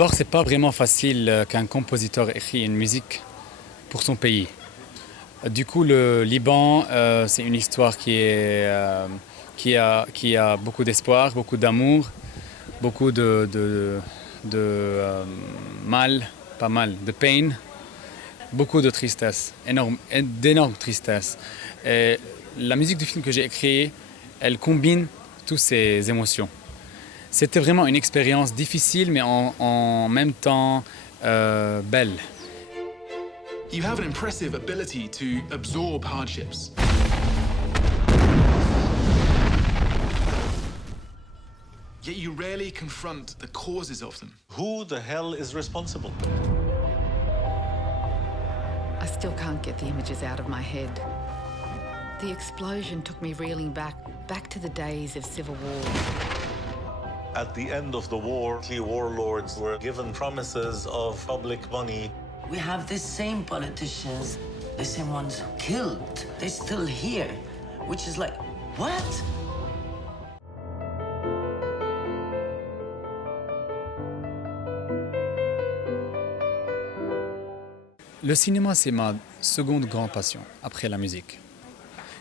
D'abord, c'est pas vraiment facile qu'un compositeur écrit une musique pour son pays. Du coup, le Liban, c'est une histoire qui a beaucoup d'espoir, beaucoup d'amour, beaucoup de mal, pas mal, de pain, beaucoup de tristesse, d'énormes tristesse. Et la musique du film que j'ai écrit, elle combine toutes ces émotions. C'était vraiment une expérience difficile, mais en même temps belle. You have an impressive ability to absorb hardships. Yet you rarely confront the causes of them. Who the hell is responsible? I still can't get the images out of my head. The explosion took me reeling back to the days of civil war. At the end of the war, the warlords were given promises of public money. We have the same politicians, the same ones killed. They're still here, which is like, what? Le cinéma, c'est ma seconde grande passion, après la musique.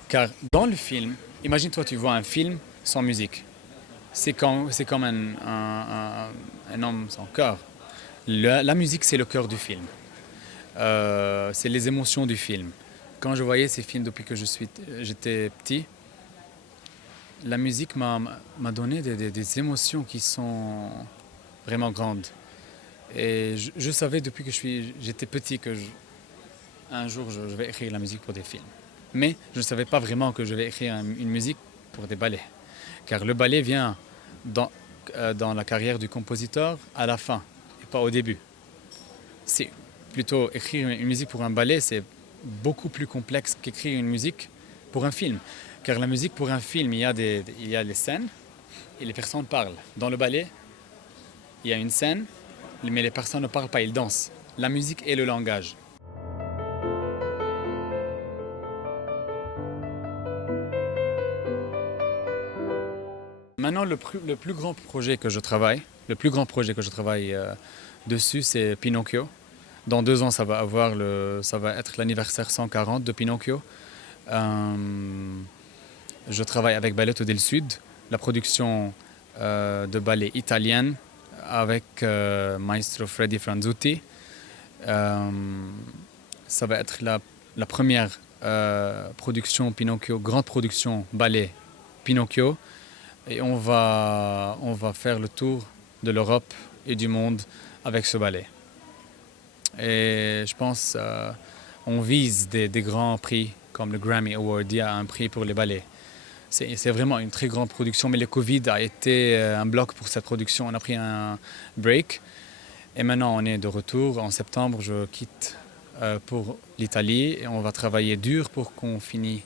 Car dans le film, imagine-toi, tu vois un film sans musique. C'est comme un homme sans cœur. La musique, c'est le cœur du film. C'est les émotions du film. Quand je voyais ces films depuis que j'étais petit, la musique m'a donné des émotions qui sont vraiment grandes. Et je savais depuis que j'étais petit que un jour je vais écrire la musique pour des films. Mais je ne savais pas vraiment que je vais écrire une musique pour des ballets. Car le ballet vient dans la carrière du compositeur à la fin, et pas au début. C'est plutôt écrire une musique pour un ballet, c'est beaucoup plus complexe qu'écrire une musique pour un film. Car la musique pour un film, il y a les scènes et les personnes parlent. Dans le ballet, il y a une scène, mais les personnes ne parlent pas, ils dansent. La musique est le langage. Maintenant, le plus grand projet que je travaille, dessus, c'est Pinocchio. Dans 2 ans, ça va être l'anniversaire 140 de Pinocchio. Je travaille avec Balletto del Sud, la production de ballet italienne avec maestro Freddy Franzutti. Ça va être la première production Pinocchio, grande production ballet Pinocchio. Et on va faire le tour de l'Europe et du monde avec ce ballet. Et je pense on vise des grands prix comme le Grammy Award. Il y a un prix pour les ballets. C'est vraiment une très grande production, mais le Covid a été un bloc pour cette production. On a pris un break et maintenant on est de retour. En septembre, je quitte pour l'Italie et on va travailler dur pour qu'on finisse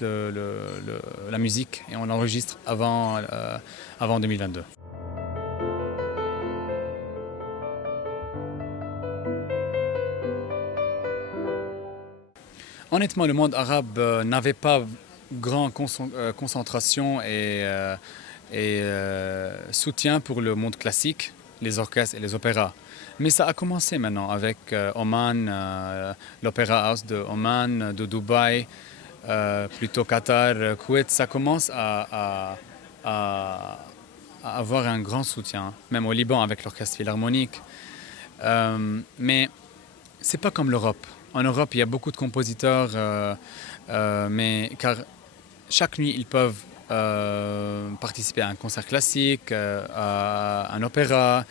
la musique et on l'enregistre avant 2022. Honnêtement, le monde arabe n'avait pas grande concentration et soutien pour le monde classique, les orchestres et les opéras. Mais ça a commencé maintenant avec Oman, l'Opéra House de Oman, de Dubaï, plutôt Qatar, Koweït. Ça commence à avoir un grand soutien, même au Liban avec l'Orchestre Philharmonique. Mais c'est pas comme l'Europe. En Europe, il y a beaucoup de compositeurs, car chaque nuit, ils peuvent participer à un concert classique, à un opéra,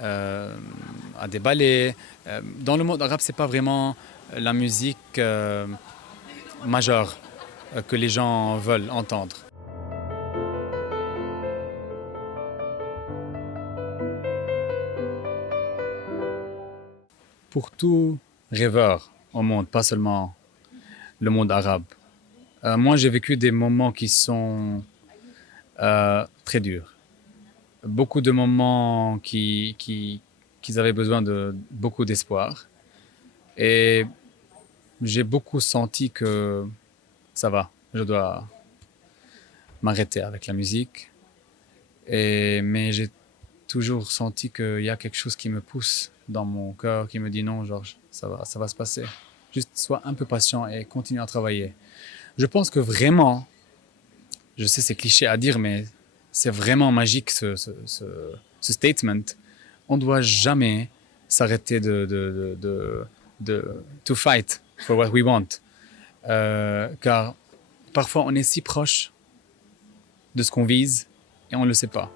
à des ballets. Dans le monde arabe, ce n'est pas vraiment la musique majeure que les gens veulent entendre. Pour tout rêveur au monde, pas seulement le monde arabe. Moi, j'ai vécu des moments qui sont très durs. Beaucoup de moments qui avaient besoin de beaucoup d'espoir. Et j'ai beaucoup senti que ça va, je dois m'arrêter avec la musique. Mais j'ai toujours senti qu'il y a quelque chose qui me pousse dans mon cœur, qui me dit non, Georges, ça va se passer. Juste sois un peu patient et continue à travailler. Je pense que vraiment, je sais c'est cliché à dire, mais c'est vraiment magique ce statement. On ne doit jamais s'arrêter to fight for what we want. Car parfois on est si proche de ce qu'on vise et on ne le sait pas.